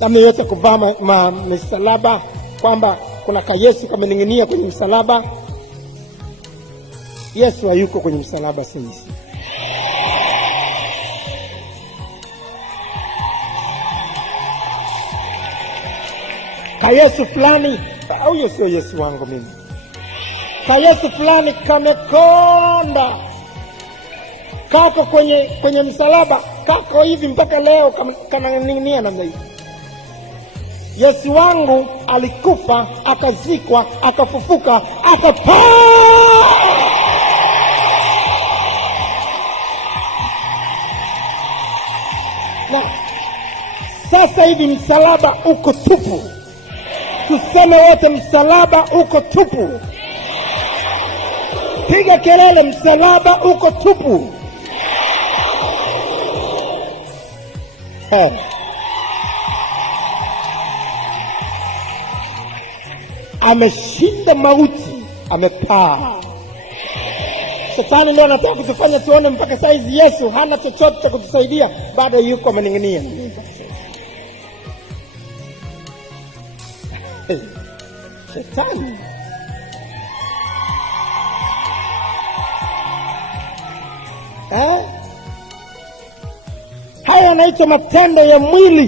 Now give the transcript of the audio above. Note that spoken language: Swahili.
Ameweza kuvaa misalaba, kwamba kuna Yesu kamening'inia kwenye msalaba. Yesu hayuko kwenye msalaba sisi. Yesu fulani, huyo sio Yesu wangu mimi. Yesu fulani kamekonda, kako kwenye msalaba, kako hivi mpaka leo kananing'inia namna hii. Yesu wangu alikufa, akazikwa, akafufuka, akapaa. Na sasa hivi msalaba uko tupu. Tuseme wote, msalaba uko tupu. Piga kelele, msalaba uko tupu. Ameshinda mauti, amepaa. Shetani leo anataka kutufanya tuone mpaka saizi Yesu hana chochote cha kutusaidia, bado yuko amening'inia. Shetani. Haya yanaitwa matendo ya mwili.